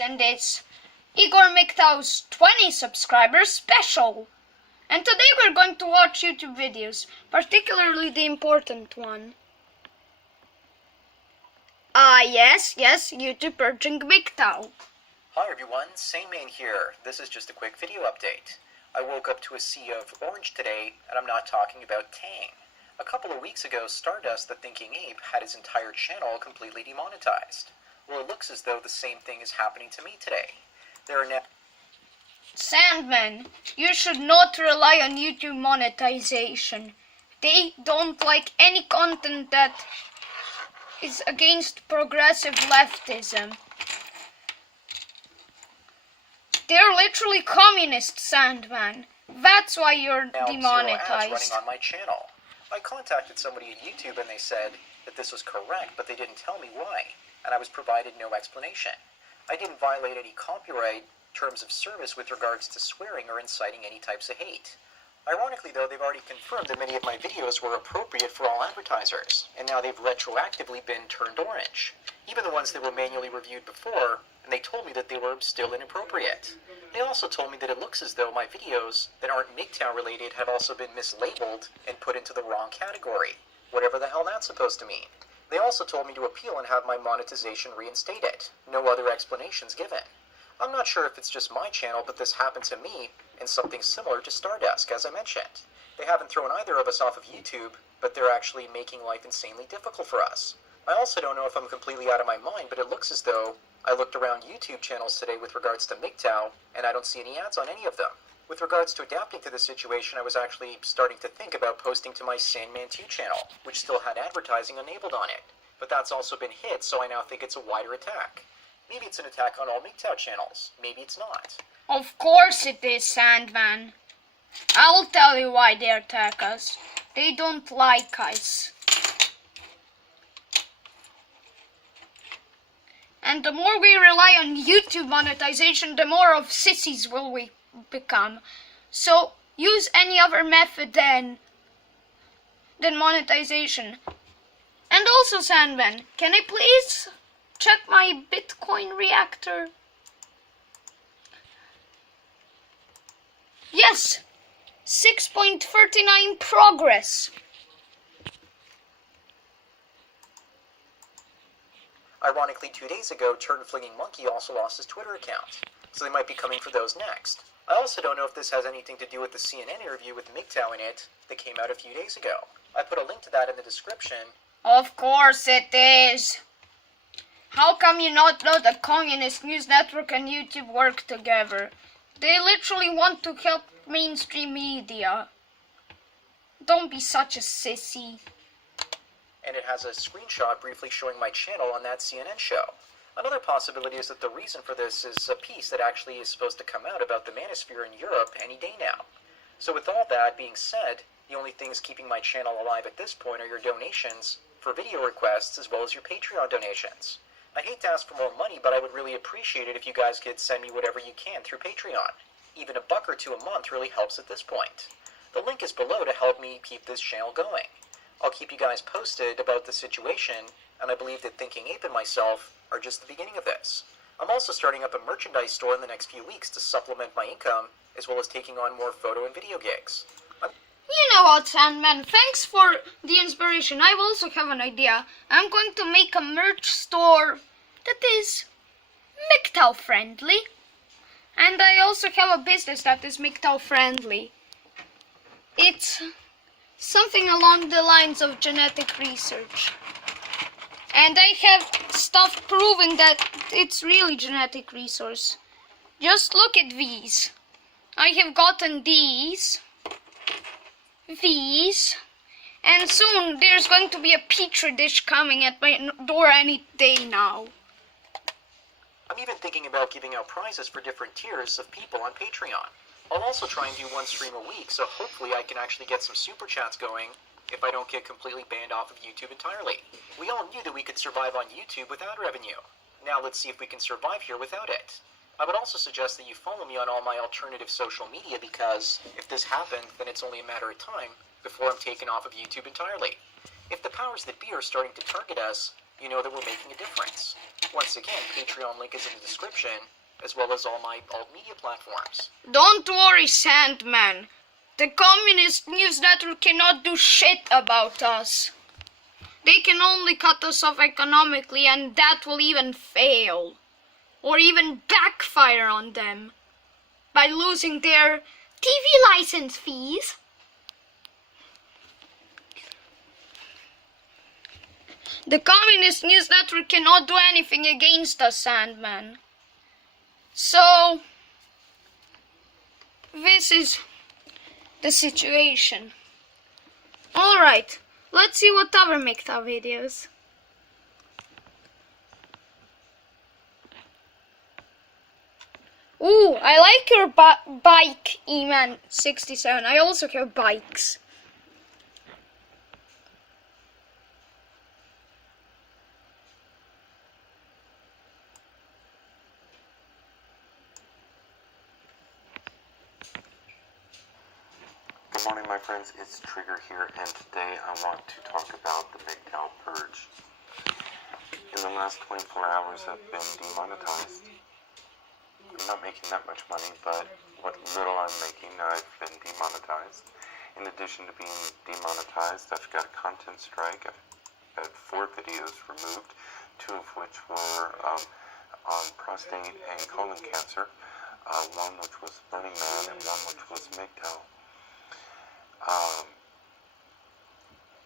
and it's Igor MGTOW's 20 subscribers special. And today we're going to watch YouTube videos, particularly the important one. Yes, YouTube purging MGTOW. Hi everyone, Sane Man here. This is just a quick video update. I woke up to a sea of orange today, and I'm not talking about Tang. A couple of weeks ago, Stardust the Thinking Ape had his entire channel completely demonetized. Well, it looks as though the same thing is happening to me today. There are now... Sandman, you should not rely on YouTube monetization. They don't like any content that is against progressive leftism. They're literally communist, Sandman. That's why you're demonetized. Now 0 ads running on my channel. I contacted somebody at YouTube and they said that this was correct, but they didn't tell me why, and I was provided no explanation. I didn't violate any copyright terms of service with regards to swearing or inciting any types of hate. Ironically though, they've already confirmed that many of my videos were appropriate for all advertisers, and now they've retroactively been turned orange. Even the ones that were manually reviewed before, and they told me that they were still inappropriate. They also told me that it looks as though my videos that aren't MGTOW related have also been mislabeled and put into the wrong category, whatever the hell that's supposed to mean. They also told me to appeal and have my monetization reinstated. No other explanations given. I'm not sure if it's just my channel, but this happened to me in something similar to Stardust, as I mentioned. They haven't thrown either of us off of YouTube, but they're actually making life insanely difficult for us. I also don't know if I'm completely out of my mind, but it looks as though I looked around YouTube channels today with regards to MGTOW, and I don't see any ads on any of them. With regards to adapting to this situation, I was actually starting to think about posting to my Sandman 2 channel, which still had advertising enabled on it. But that's also been hit, so I now think it's a wider attack. Maybe it's an attack on all MGTOW channels. Maybe it's not. Of course it is, Sandman. I'll tell you why they attack us. They don't like us. And the more we rely on YouTube monetization, the more of sissies will we become. So use any other method than monetization. And also, Sandman, can I please check my Bitcoin reactor? Yes, 6.39 progress. Ironically, 2 days ago, Turd-Flinging Monkey also lost his Twitter account, so they might be coming for those next. I also don't know if this has anything to do with the CNN interview with MGTOW in it that came out a few days ago. I put a link to that in the description. Of course it is. How come you not know that Communist News Network and YouTube work together? They literally want to help mainstream media. Don't be such a sissy. And it has a screenshot briefly showing my channel on that CNN show. Another possibility is that the reason for this is a piece that actually is supposed to come out about the manosphere in Europe any day now. So with all that being said, the only things keeping my channel alive at this point are your donations for video requests as well as your Patreon donations. I hate to ask for more money, but I would really appreciate it if you guys could send me whatever you can through Patreon. Even $1 or $2 a month really helps at this point. The link is below to help me keep this channel going. I'll keep you guys posted about the situation, and I believe that Thinking Ape and myself are just the beginning of this. I'm also starting up a merchandise store in the next few weeks to supplement my income, as well as taking on more photo and video gigs. You know what, Sandman, thanks for the inspiration. I also have an idea. I'm going to make a merch store that is MGTOW friendly. And I also have a business that is MGTOW friendly. It's something along the lines of genetic research. And I have stuff proving that it's really genetic resource. Just look at these. I have gotten these, and soon there's going to be a petri dish coming at my door any day now. I'm even thinking about giving out prizes for different tiers of people on Patreon. I'll also try and do one stream a week, so hopefully I can actually get some super chats going if I don't get completely banned off of YouTube entirely. We all knew that we could survive on YouTube without revenue. Now let's see if we can survive here without it. I would also suggest that you follow me on all my alternative social media because if this happened, then it's only a matter of time before I'm taken off of YouTube entirely. If the powers that be are starting to target us, you know that we're making a difference. Once again, Patreon link is in the description, as well as all my alt media platforms. Don't worry, Sandman. The Communist News Network cannot do shit about us. They can only cut us off economically, and that will even fail. Or even backfire on them. By losing their TV license fees. The Communist News Network cannot do anything against us, Sandman. So, this is the situation. Alright, let's see what other MGTOW videos. Ooh, I like your bike, E-Man67. I also have bikes. Good morning, my friends. It's Trigger here, and today I want to talk about the MGTOW purge. In the last 24 hours, I've been demonetized. I'm not making that much money, but what little I'm making, I've been demonetized. In addition to being demonetized, I've got a content strike. I've had 4 videos removed, 2 of which were on prostate and colon cancer, one which was Burning Man and one which was MGTOW.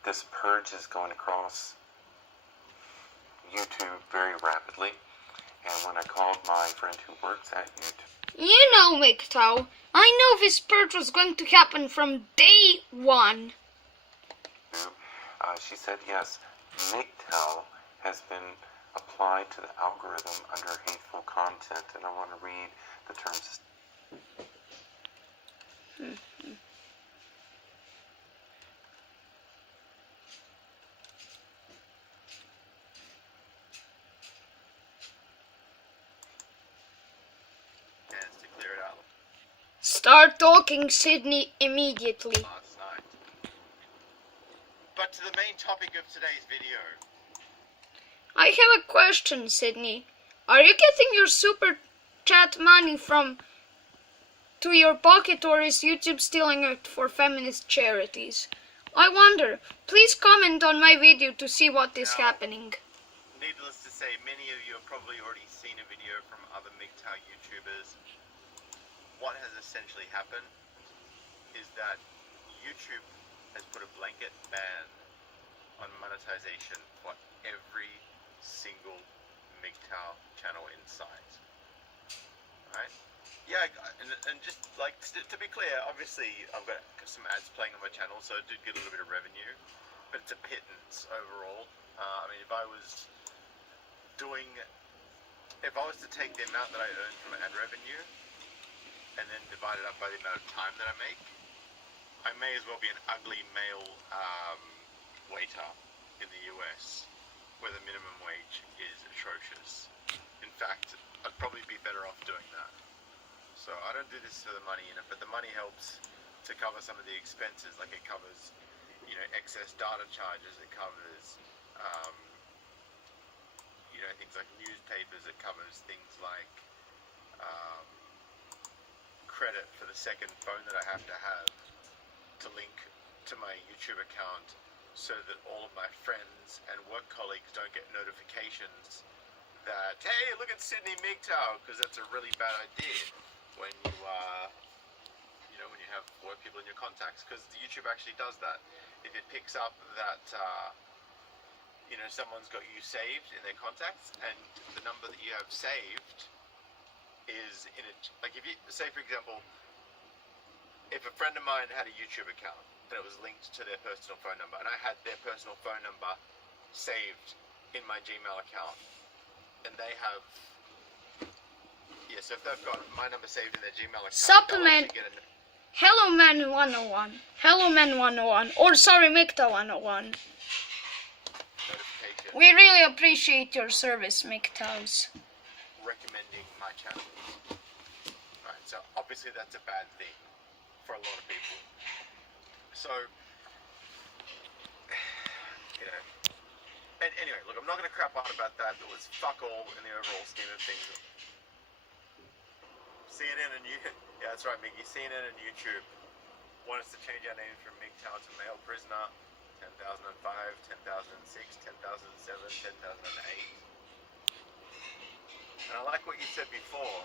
This purge is going across YouTube very rapidly, and when I called my friend who works at YouTube, You know, MGTOW, I know this purge was going to happen from day one. she said yes, MGTOW has been applied to the algorithm under hateful content, and I want to read the terms. To clear it out Start talking, Sydney, immediately. last night. But to the main topic of today's video. I have a question, Sydney. Are you getting your super chat money to your pocket, or is YouTube stealing it for feminist charities? I wonder. Please comment on my video to see what is happening. Needless to say, many of you have probably already seen a video from other MGTOW YouTubers. What has essentially happened is that YouTube has put a blanket ban on monetization for every single MGTOW channel in sight. Right? Yeah, and just like to be clear, obviously I've got some ads playing on my channel, so I did get a little bit of revenue, but it's a pittance overall. I mean, if I was to take the amount that I earn from ad revenue and then divide it up by the amount of time that I make, I may as well be an ugly male waiter in the US, where the minimum wage is atrocious. In fact, I'd probably be better off doing that. So I don't do this for the money in it, but the money helps to cover some of the expenses. Like it covers, excess data charges. It covers, things like newspapers. It covers things like credit for the second phone that I have to link to my YouTube account, so that all of my friends and work colleagues don't get notifications that, hey, look at Sydney MGTOW, because that's a really bad idea when you when you have work people in your contacts, because YouTube actually does that. If it picks up that someone's got you saved in their contacts, and the number that you have saved is in it, like if you say, for example, if a friend of mine had a YouTube account and it was linked to their personal phone number, and I had their personal phone number saved in my Gmail account, and they have, so if they've got my number saved in their Gmail account, Supplement. they'll actually get Hello Man 101. Hello Man 101. Or sorry, MGTOW 101. notification We really appreciate your service, MGTOWs. recommending my channel. Right, so obviously that's a bad thing for a lot of people. So, Anyway, look, I'm not going to crap on about that. It was fuck all in the overall scheme of things. CNN and yeah, that's right, Mickey. CNN and YouTube want us to change our names from MGTOW to Male Prisoner. 10,005, 10,006, 10,007, 10,008. And I like what you said before,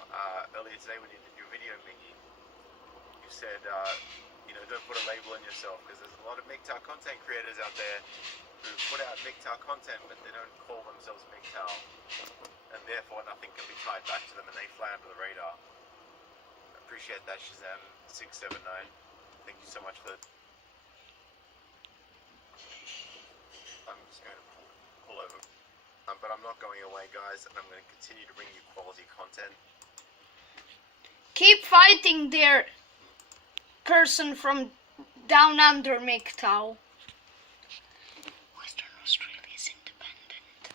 earlier today when you did your video, Mickey. You said, don't put a label on yourself, because there's a lot of MGTOW content creators out there who put out MGTOW content, but they don't call themselves MGTOW. And therefore nothing can be tied back to them, and they fly under the radar. I appreciate that, Shazam679. Thank you so much for that. I'm just going to pull over. But I'm not going away, guys, and I'm going to continue to bring you quality content. Keep fighting there, person from down under MGTOW. Western Australia is independent.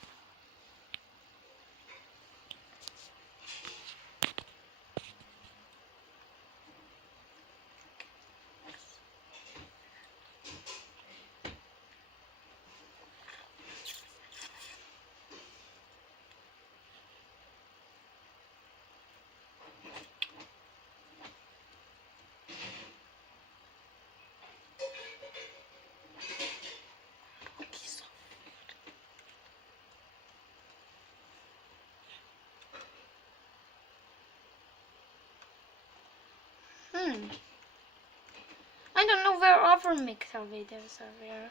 I don't know where other MGTOW videos are there.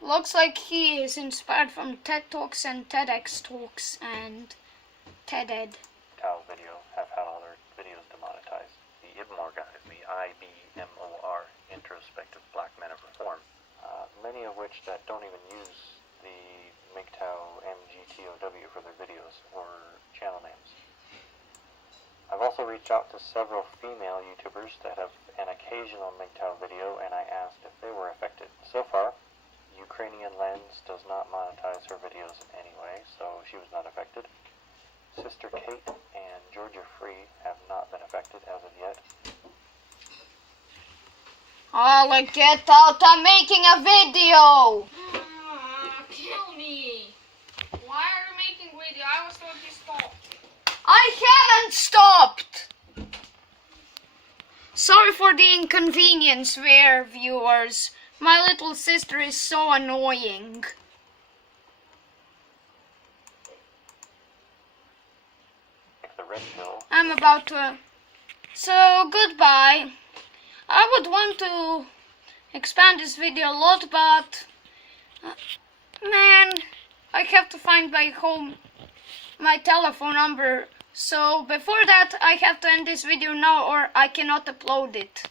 Looks like he is inspired from TED Talks and TEDx Talks and TED-Ed. MGTOW video have had all their videos demonetized. The IBMOR guys, the IBMOR, Introspective Black Men of Reform, many of which that don't even use the MGTOW MGTOW for their videos or channel names. I've also reached out to several female YouTubers that have an occasional MGTOW video, and I asked if they were affected. So far, Ukrainian Lens does not monetize her videos in any way, so she was not affected. Sister Kate and Georgia Free have not been affected as of yet. Oh, like, get out, I'm making a video! Kill me! Why are you making video? I was told you stop. I haven't stopped! Sorry for the inconvenience, viewers. My little sister is so annoying. The red pill. I'm about to... So, goodbye. I would want to expand this video a lot, but... man, I have to find my telephone number. So, before that, I have to end this video now or I cannot upload it.